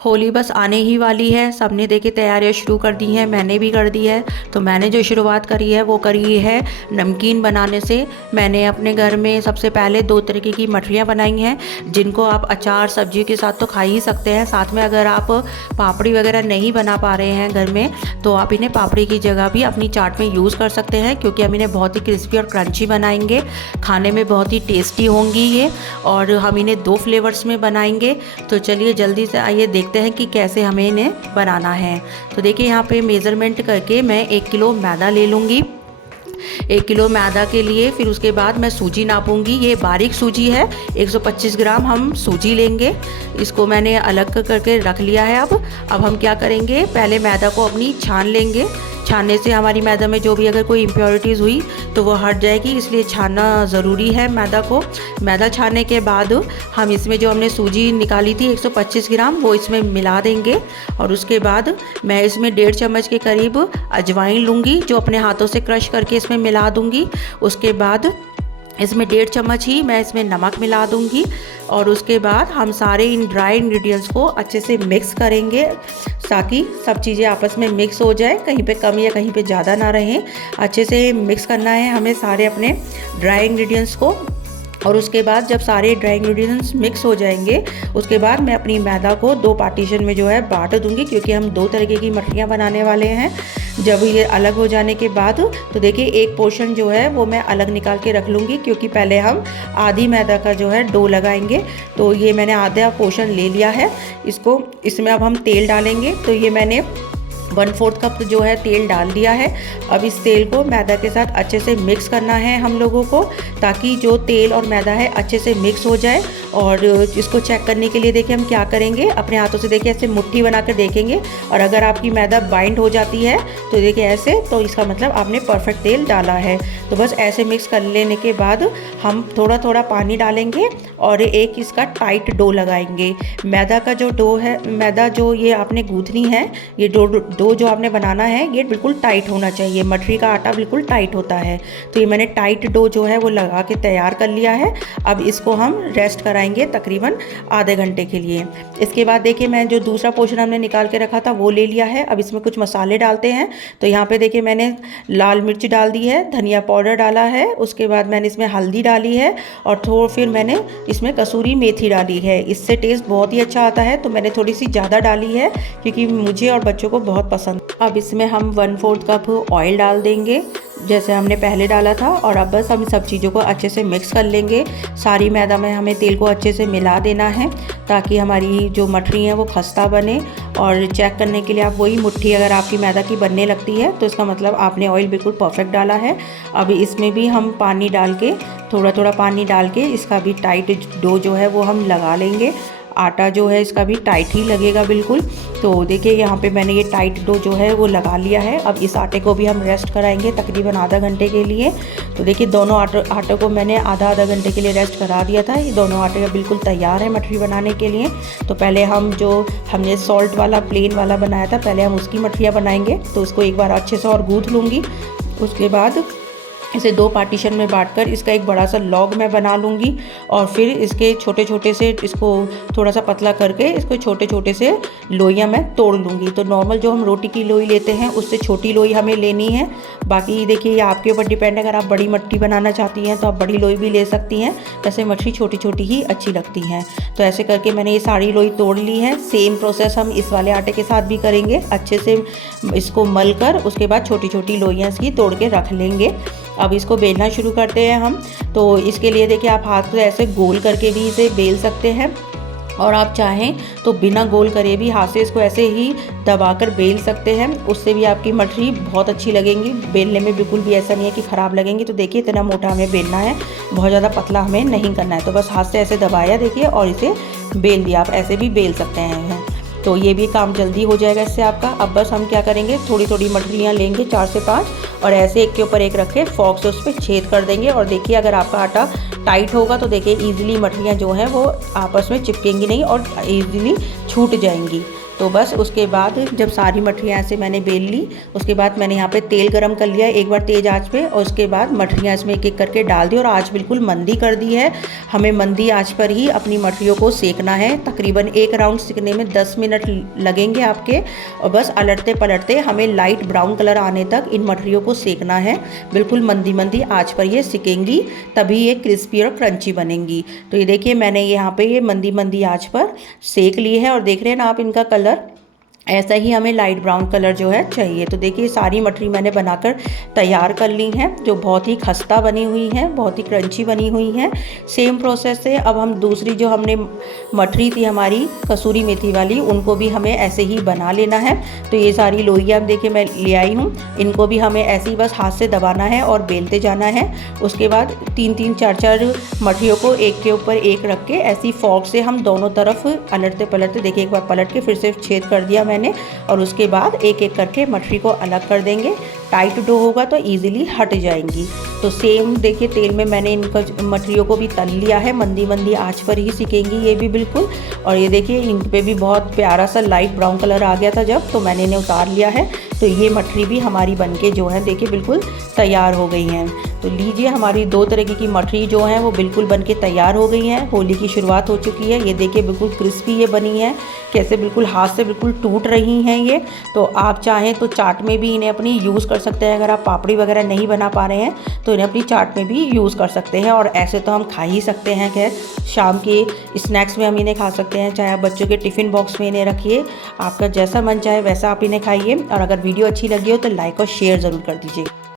होली बस आने ही वाली है। सबने देखिए तैयारियां शुरू कर दी हैं, मैंने भी कर दी है। तो मैंने जो शुरुआत करी है वो करी है नमकीन बनाने से। मैंने अपने घर में सबसे पहले 2 तरीके की मठरियाँ बनाई हैं, जिनको आप अचार सब्जी के साथ तो खा ही सकते हैं। साथ में अगर आप पापड़ी वगैरह नहीं बना पा रहे हैं घर में, तो आप इन्हें पापड़ी की जगह भी अपनी चाट में यूज़ कर सकते हैं, क्योंकि हम इन्हें बहुत ही क्रिस्पी और क्रंची बनाएंगे। खाने में बहुत ही टेस्टी होंगी ये, और हम इन्हें 2 फ्लेवर्स में बनाएंगे। तो चलिए जल्दी से आइए देखते हैं कि कैसे हमें इन्हें बनाना है। तो देखिए यहाँ पे मेज़रमेंट करके मैं 1 किलो मैदा ले लूँगी। 1 किलो मैदा के लिए फिर उसके बाद मैं सूजी नापूंगी। ये बारीक सूजी है, 125 ग्राम हम सूजी लेंगे। इसको मैंने अलग करके रख लिया है। अब हम क्या करेंगे, पहले मैदा को अपनी छान लेंगे। छानने से हमारी मैदा में जो भी अगर कोई इम्प्योरिटीज़ हुई तो वो हट जाएगी, इसलिए छानना ज़रूरी है मैदा को। मैदा छानने के बाद हम इसमें जो हमने सूजी निकाली थी 125 ग्राम, वो इसमें मिला देंगे। और उसके बाद मैं इसमें 1.5 चम्मच के करीब अजवाइन लूँगी, जो अपने हाथों से क्रश करके इसमें मिला दूँगी। उसके बाद इसमें 1.5 चम्मच ही मैं इसमें नमक मिला दूँगी। और उसके बाद हम सारे इन ड्राई इंग्रेडिएंट्स को अच्छे से मिक्स करेंगे, ताकि सब चीज़ें आपस में मिक्स हो जाए, कहीं पे कम या कहीं पे ज़्यादा ना रहें। अच्छे से मिक्स करना है हमें सारे अपने ड्राई इंग्रेडिएंट्स को। और उसके बाद जब सारे ड्राई इंग्रेडिएंट्स मिक्स हो जाएंगे, उसके बाद मैं अपनी मैदा को 2 पार्टीशन में जो है बांट दूंगी, क्योंकि हम 2 तरीके की मठरियाँ बनाने वाले हैं। जब ये अलग हो जाने के बाद तो देखिए एक पोर्शन जो है वो मैं अलग निकाल के रख लूँगी, क्योंकि पहले हम आधी मैदा का जो है डो लगाएंगे। तो ये मैंने आधा पोर्शन ले लिया है। इसमें अब हम तेल डालेंगे। तो ये मैंने 1/4 कप जो है तेल डाल दिया है। अब इस तेल को मैदा के साथ अच्छे से मिक्स करना है हम लोगों को, ताकि जो तेल और मैदा है अच्छे से मिक्स हो जाए। और इसको चेक करने के लिए देखिए हम क्या करेंगे, अपने हाथों से देखिए ऐसे मुट्ठी बनाकर देखेंगे, और अगर आपकी मैदा बाइंड हो जाती है तो देखिए ऐसे, तो इसका मतलब आपने परफेक्ट तेल डाला है। तो बस ऐसे मिक्स कर लेने के बाद हम थोड़ा थोड़ा पानी डालेंगे और एक इसका टाइट डो लगाएंगे। मैदा का जो डो है, मैदा जो ये आपने गूंथनी है, ये डो जो आपने बनाना है ये बिल्कुल टाइट होना चाहिए। मठरी का आटा बिल्कुल टाइट होता है। तो ये मैंने टाइट डो जो है वो लगा के तैयार कर लिया है। अब इसको हम रेस्ट कराएंगे तकरीबन आधे घंटे के लिए। इसके बाद देखिए मैं जो दूसरा पोर्शन हमने निकाल के रखा था वो ले लिया है। अब इसमें कुछ मसाले डालते हैं। तो यहाँ पे देखिए मैंने लाल मिर्च डाल दी है, धनिया पाउडर डाला है, उसके बाद मैंने इसमें हल्दी डाली है, और फिर मैंने इसमें कसूरी मेथी डाली है। इससे टेस्ट बहुत ही अच्छा आता है, तो मैंने थोड़ी सी ज़्यादा डाली है, क्योंकि मुझे और बच्चों को बहुत पसंद। अब इसमें हम 1/4 कप ऑयल डाल देंगे, जैसे हमने पहले डाला था। और अब बस हम सब चीज़ों को अच्छे से मिक्स कर लेंगे। सारी मैदा में हमें तेल को अच्छे से मिला देना है, ताकि हमारी जो मठरी है वो खस्ता बने। और चेक करने के लिए आप वही मुट्ठी अगर आपकी मैदा की बनने लगती है तो इसका मतलब आपने ऑयल बिल्कुल परफेक्ट डाला है। अब इसमें भी हम पानी डाल के, थोड़ा थोड़ा पानी डाल के इसका भी टाइट डो जो है वो हम लगा लेंगे। आटा जो है इसका भी टाइट ही लगेगा बिल्कुल। तो देखिए यहाँ पे मैंने ये टाइट डो जो है वो लगा लिया है। अब इस आटे को भी हम रेस्ट कराएंगे तकरीबन आधा घंटे के लिए। तो देखिए दोनों आटे को मैंने आधा घंटे के लिए रेस्ट करा दिया था। ये दोनों आटे बिल्कुल तैयार है मठरी बनाने के लिए। तो पहले हम जो हमने सॉल्ट वाला प्लेन वाला बनाया था, पहले हम उसकी मठरियाँ बनाएंगे। तो उसको एक बार अच्छे से और गूँथ लूँगी। उसके बाद इसे 2 पार्टीशन में बांटकर इसका एक बड़ा सा लॉग मैं बना लूँगी, और फिर इसके छोटे छोटे से, इसको थोड़ा सा पतला करके इसको छोटे छोटे से लोइयाँ मैं तोड़ लूँगी। तो नॉर्मल जो हम रोटी की लोई लेते हैं उससे छोटी लोई हमें लेनी है। बाकी देखिए ये आपके ऊपर डिपेंड है, अगर आप बड़ी मट्ठी बनाना चाहती हैं तो आप बड़ी लोई भी ले सकती हैं। वैसे मछली छोटी छोटी ही अच्छी लगती हैं। तो ऐसे करके मैंने ये सारी लोई तोड़ ली है। सेम प्रोसेस हम इस वाले आटे के साथ भी करेंगे। अच्छे से इसको मल कर उसके बाद छोटी छोटी लोइयाँ इसकी तोड़ के रख लेंगे। अब इसको बेलना शुरू करते हैं हम। तो इसके लिए देखिए आप हाथ से ऐसे गोल करके भी इसे बेल सकते हैं, और आप चाहें तो बिना गोल करे भी हाथ से इसको ऐसे ही दबाकर बेल सकते हैं। उससे भी आपकी मठरी बहुत अच्छी लगेंगी। बेलने में बिल्कुल भी ऐसा नहीं है कि ख़राब लगेंगी। तो देखिए इतना मोटा हमें बेलना है, बहुत ज़्यादा पतला हमें नहीं करना है। तो बस हाथ से ऐसे दबाया देखिए और इसे बेल दिया। आप ऐसे भी बेल सकते हैं। तो ये भी काम जल्दी हो जाएगा इससे आपका। अब बस हम क्या करेंगे, थोड़ी थोड़ी मठरियाँ लेंगे 4 से 5, और ऐसे एक के ऊपर एक रख के फॉर्क से उस पर छेद कर देंगे। और देखिए अगर आपका आटा टाइट होगा तो देखिए ईजिली मठरियाँ जो हैं वो आपस में चिपकेंगी नहीं और ईजिली छूट जाएंगी। तो बस उसके बाद जब सारी मठरियाँ ऐसे मैंने बेल ली, उसके बाद मैंने यहाँ पे तेल गरम कर लिया एक बार तेज़ आंच पे, और उसके बाद मठरियाँ इसमें एक एक करके डाल दी और आंच बिल्कुल मंदी कर दी है। हमें मंदी आंच पर ही अपनी मठरियों को सेकना है। तकरीबन एक राउंड सेकने में 10 मिनट लगेंगे आपके, और बस अलटते पलटते हमें लाइट ब्राउन कलर आने तक इन मठरियों को सेकना है। बिल्कुल मंदी मंदी आंच पर ये सिकेंगी, तभी ये क्रिस्पी और क्रंची बनेंगी। तो ये देखिए मैंने यहाँ पे ये मंदी मंदी आंच पर सेक ली है, और देख रहे हैं ना आप इनका कलर, ऐसा ही हमें लाइट ब्राउन कलर जो है चाहिए। तो देखिए सारी मठरी मैंने बनाकर तैयार कर ली हैं, जो बहुत ही खस्ता बनी हुई हैं, बहुत ही क्रंची बनी हुई हैं। सेम प्रोसेस से अब हम दूसरी जो हमने मठरी थी हमारी कसूरी मेथी वाली, उनको भी हमें ऐसे ही बना लेना है। तो ये सारी लोइयाँ देखिए मैं ले आई हूँ, इनको भी हमें ऐसे ही बस हाथ से दबाना है और बेलते जाना है। उसके बाद 3-3 4-4 मठरियों को एक के ऊपर एक रख के ऐसी फॉर्क से हम दोनों तरफ अलटते पलटते, देखिए एक बार पलट के फिर से छेद कर दिया मैंने, और उसके बाद एक एक करके मठरी को अलग कर देंगे। टाइट डो होगा तो इजीली हट जाएंगी। तो सेम देखिए तेल में मैंने इनका मठरियों को भी तल लिया है, मंदी मंदी आंच पर ही सिकेंगी ये भी बिल्कुल। और ये देखिए इन पे भी बहुत प्यारा सा लाइट ब्राउन कलर आ गया था जब, तो मैंने इन्हें उतार लिया है। तो ये मठरी भी हमारी बनके जो है देखिए बिल्कुल तैयार हो गई हैं। तो लीजिए हमारी 2 तरीके की मठरी जो हैं वो बिल्कुल बनके तैयार हो गई हैं। होली की शुरुआत हो चुकी है, ये देखिए बिल्कुल क्रिस्पी ये बनी है, कैसे बिल्कुल हाथ से बिल्कुल टूट रही हैं ये। तो आप चाहें तो चाट में भी इन्हें अपनी यूज़ कर सकते हैं। अगर आप पापड़ी वगैरह नहीं बना पा रहे हैं तो इन्हें अपनी चाट में भी यूज़ कर सकते हैं। और ऐसे तो हम खा ही सकते हैं, खैर शाम के स्नैक्स में हम इन्हें खा सकते हैं, चाहे आप बच्चों के टिफ़िन बॉक्स में इन्हें रखिए, आपका जैसा मन चाहे वैसा आप इन्हें खाइए। और अगर वीडियो अच्छी लगी हो तो लाइक और शेयर ज़रूर कर दीजिए।